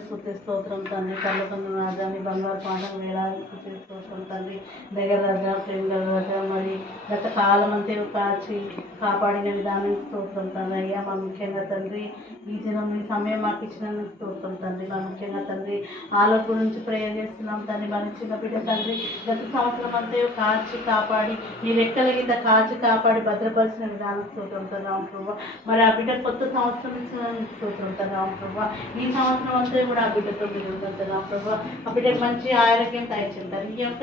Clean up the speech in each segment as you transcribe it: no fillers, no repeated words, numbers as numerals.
స్తుతి స్తోత్రం తండ్రి. కళ్ళకన్ను రాజాని బంగారు పాఠం వేలాది స్తుతి స్తోత్రం తండ్రి. దగ్గర రాజా ప్రేమ రాజా మరి గత కాలం అంతే కాచి కాపాడిన విధానం స్తోత్రం తండ్రి. అయ్యా మా ముఖ్యంగా తండ్రి ఈ దినం ఈ సమయం మాకు ఇచ్చినందుకు స్తోత్రం తండ్రి. మా ముఖ్యంగా తండ్రి వాళ్ళ గురించి ప్రేయర్ చేస్తున్నాం తండ్రి. మన చిన్న బిడ్డ తండ్రి గత సంవత్సరం అంతే కాచి కాపాడి నీ రెక్కల కింద కాచి కాపాడి భద్రపరిచిన విధానం స్తోత్రం తండ్రి ప్రభావ. మరి ఆ బిడ్డ కొత్త సంవత్సరం ఇచ్చినందుకు స్తోత్రం తండ్రి ప్రభావ. ఈ సంవత్సరం అంతా కూడా ఆ బిడ్డతో మీరు ఉంటారు ప్రభావ. ఆ బిడ్డకు మంచి ఆరోగ్యం దయచేంటారు. ఈ యొక్క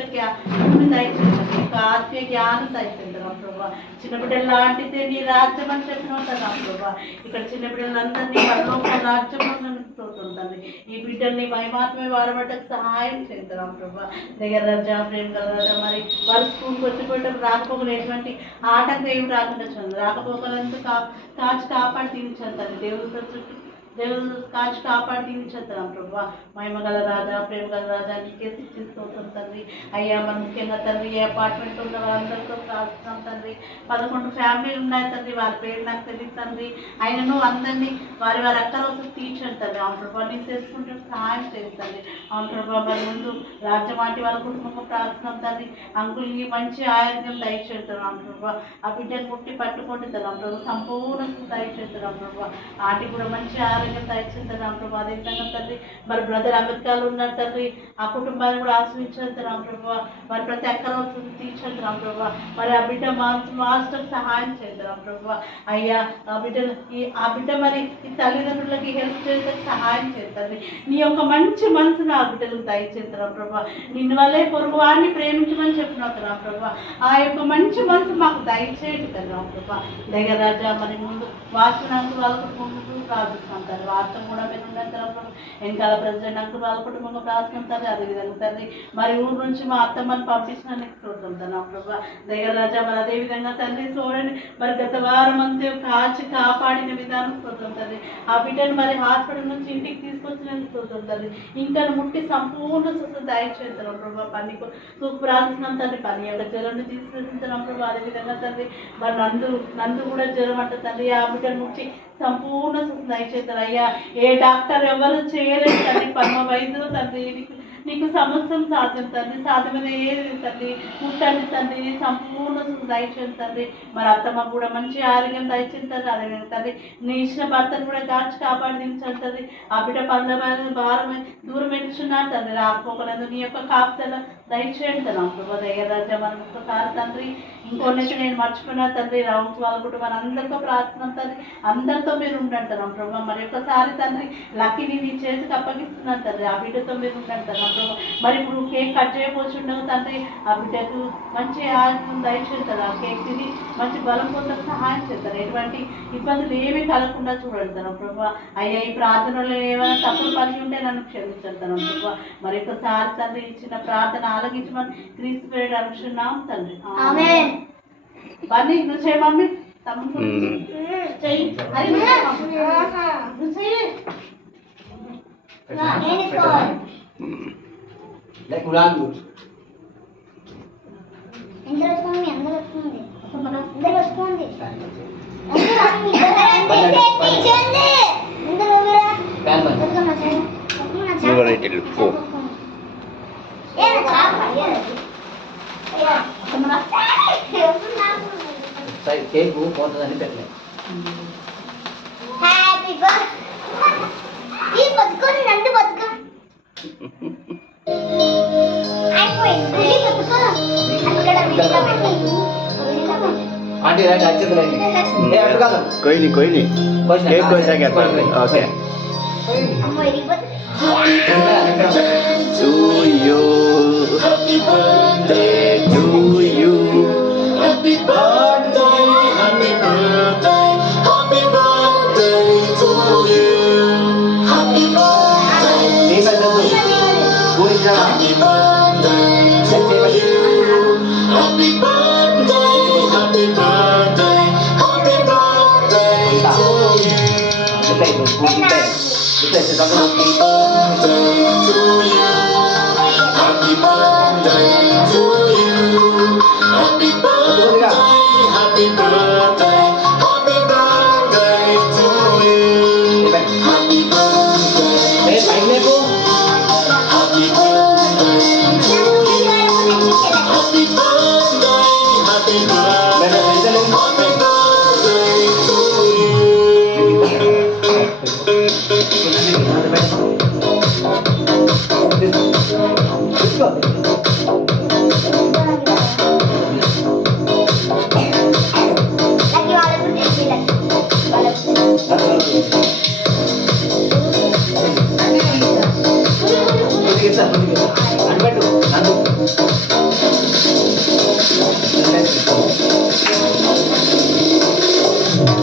దయచేంటారు. ఈ యొక్క ఆత్మీయ జ్ఞానం దయచేంటారు ప్రభావ. చిన్న బిడ్డలు లాంటిదే నీ రాజ్యం అని చెప్పిన ఉంటారు ప్రభావ. ఇక్కడ చిన్న బిడ్డలందరినీ పరలోక రాజ్యంలో స్తోత్రం. ఈ బిడ్డల్ని మహిమాత్మే వాడబట్టకు సహాయం చేద్దాం ప్రభా. దగ్గర రాజా ప్రేమ గల రాజా మరి వారు స్కూల్కి వచ్చిపోయేటప్పుడు రాకపోకలు ఎటువంటి ఆటంకం ఏమి రాకుండా చూడండి. రాకపోకలంతా కాచి కాపాడి తీర్చాలి దేవుడితో చుట్టూ దేవుడు కాచి కాపాడి దీవించేద్దాం ప్రభా. మహిమగల రాజా ప్రేమ గల రాజా నీకే స్తోత్రం తండ్రి. అయ్యా మన ముఖ్యంగా తండ్రి ఏ అపార్ట్మెంట్ ఉన్న వాళ్ళందరితో ప్రార్థిస్తాం తండ్రి. 11 ఫ్యామిలీలు ఉన్నాయి తండ్రి. వారి పేరు నాకు తెలియదు తండ్రి. ఆయనను అందరినీ వారి అక్కరోజు తీర్చండి తండ్రి. అవును ప్రభా నేను చేసుకుంటే సహాయం చేయండి. అవును ప్రభా మరి ముందు రాజ్యమాటి వాళ్ళ కుటుంబంలో ప్రార్థిస్తాం తండ్రి. అంకుల్ని మంచి ఆరోగ్యం దయచేస్తాం అవును ప్రభా. ఆ బిడ్డను పుట్టి పట్టుకుంటే అవును ప్రభా సంపూర్ణ దయచేస్తాం ప్రభా. ఆటి కూడా మంచి ఆరోగ్యం దయచేద్దాం ప్రభా. అదేవిధంగా తండ్రి మరి బ్రదర్ అమెరికాలో ఉన్నారు తండ్రి. ఆ కుటుంబాన్ని కూడా ఆశ్రయించేద్దాం ప్రభా. మరి ప్రతి అక్కరోజు తీర్చేద్దాం ప్రభా. మరి ఆ బిడ్డ మాస్టర్ సహాయం చేద్దాం ప్రభా. అయ్యా ఆ బిడ్డ మరి ఈ తల్లిదండ్రులకి హెల్ప్ చేసే సహాయం చేస్తుంది. నీ యొక్క మంచి మనసును ఆ బిడ్డలకు దయచేద్దాం ప్రభా. నిన్ను వల్లే పొరుగు వారిని ప్రేమించమని చెప్పినట్టున్నా ప్రభా. ఆ యొక్క మంచి మనసు మాకు దయచేయండి కదా ప్రభా. దగ్గర రాజా మరి ముందు వాసనాకు వాళ్ళ కుటుంబంలో ప్రార్థిస్తాం తండ్రి. వార్త కూడా మీరు ఉన్నంత వెనకాల ప్రెసిడెంట్ అంకుల్ వాళ్ళ కుటుంబంలో ప్రార్థిస్తాం అదేవిధంగా తండ్రి మరి ఊరు నుంచి మా అత్తమ్మని పంపించినందుకు చూద్దాం తండ్రి ప్రభా. దగ్గర రాజా మరి అదేవిధంగా తండ్రి చూడండి మరి గత వారం అంతే కాచి కాపాడిన విధానం చూద్దాం తండ్రి. ఆ బిడ్డను మరి హాస్పిటల్ నుంచి ఇంటికి తీసుకొచ్చినందుకు చూద్దాం తండ్రి. ఇంకా ముట్టి సంపూర్ణ స్వస్థ దయచేద్దాం ప్రభా. పని ప్రార్థిస్తున్నాం తండ్రి. పని యొక్క జ్వరం తీసుకొచ్చుతున్నాం ప్రభా. అదేవిధంగా తండ్రి మరి నందు కూడా జ్వరం అంట తండ్రి. ఆ బిడ్డను ముట్టి సంపూర్ణ దయచేస్తారు అయ్యా. ఏ డాక్టర్ ఎవరు చేయలేదు తండ్రి. పరమ వైద్యులు తండ్రి. నీకు సమస్తం సాధ్యం తండ్రి. సాధ్యమైన ఏది తండ్రి ముట్టండి తండ్రి. సంపూర్ణ దయచేయండి తండ్రి. మరి అత్తమ్మ కూడా మంచి ఆరోగ్యం దయచేయండి తండ్రి. అదేవిధంగా తండ్రి నీ ఇచ్చిన భర్తను కూడా కాచి కాపాడి దించండి తండ్రి. ఆ బిడ్డ పందమైన భారం దూరం ఎంచున్నారు తండ్రి. రాకపోకలేదు నీ యొక్క కాపుదల దయచేయండి తండ్రి ప్రభా. దగ్గర రాజా మనం ఒక్కసారి తండ్రి ఇంకొన్నైతే నేను మర్చిపోయినా తండ్రి. రౌండ్స్ వాళ్ళ కుటుంబం అందరితో ప్రార్థన తండ్రి. అందరితో మీరు ఉండండి ప్రభా. మరి ఒక్కసారి తండ్రి లక్కీని నీ చేతికి అప్పగిస్తున్నాను తండ్రి. ఆ బిడ్డతో మీరు ఉండండి ప్రభా. మరి ఇప్పుడు కేక్ కట్ చేయబోతుండవు తండ్రి. ఆ బిడ్డకు మంచి ఆరోగ్యం దయచేస్తారు. ఆ కేక్ తిని మంచి బలం పొందకు సహాయం చేస్తారు. ఎటువంటి ఇబ్బందులు ఏమీ కలగకుండా చూడండి ప్రభా. అయ్యా ఈ ప్రార్థనలో ఏమైనా తప్పులు పని ఉంటే నన్ను క్షమించండి ప్రభా. మరి ఒక్కసారి తండ్రి ఇచ్చిన ప్రార్థన ఆలగించమని క్రీస్తు పేరు అనుకున్నాం తండ్రి. బన్నీ నువ్వు చేయ మమ్మీ తమ్ముడు చెయ్యి. అది నువ్వు చెయ్యి. కేకు పోతుందని పెట్టలేదు. आंटी राइट अच्छे तो लेंगे ये अटका दो कोई नहीं केक कोई सा क्या okay to you happy birthday to you happy birthday happy birthday happy birthday to you happy birthday happy birthday to you happy birthday happy birthday happy birthday to you happy birthday to you Happy birthday to you. Happy birthday, happy birthday, happy birthday to you. Happy birthday, happy birthday to you. Happy birthday, happy birthday to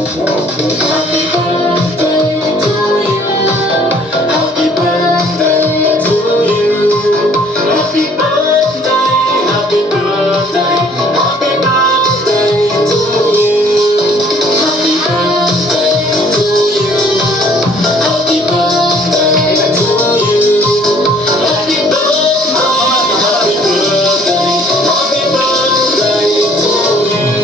Happy birthday to you. Happy birthday to you. Happy birthday, happy birthday, happy birthday to you. Happy birthday to you. Happy birthday to you. Happy birthday, happy birthday, happy birthday to you.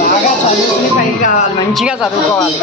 బాగా చదువుకుని పైకి రావాలి, మంచిగా చదువుకోవాలి.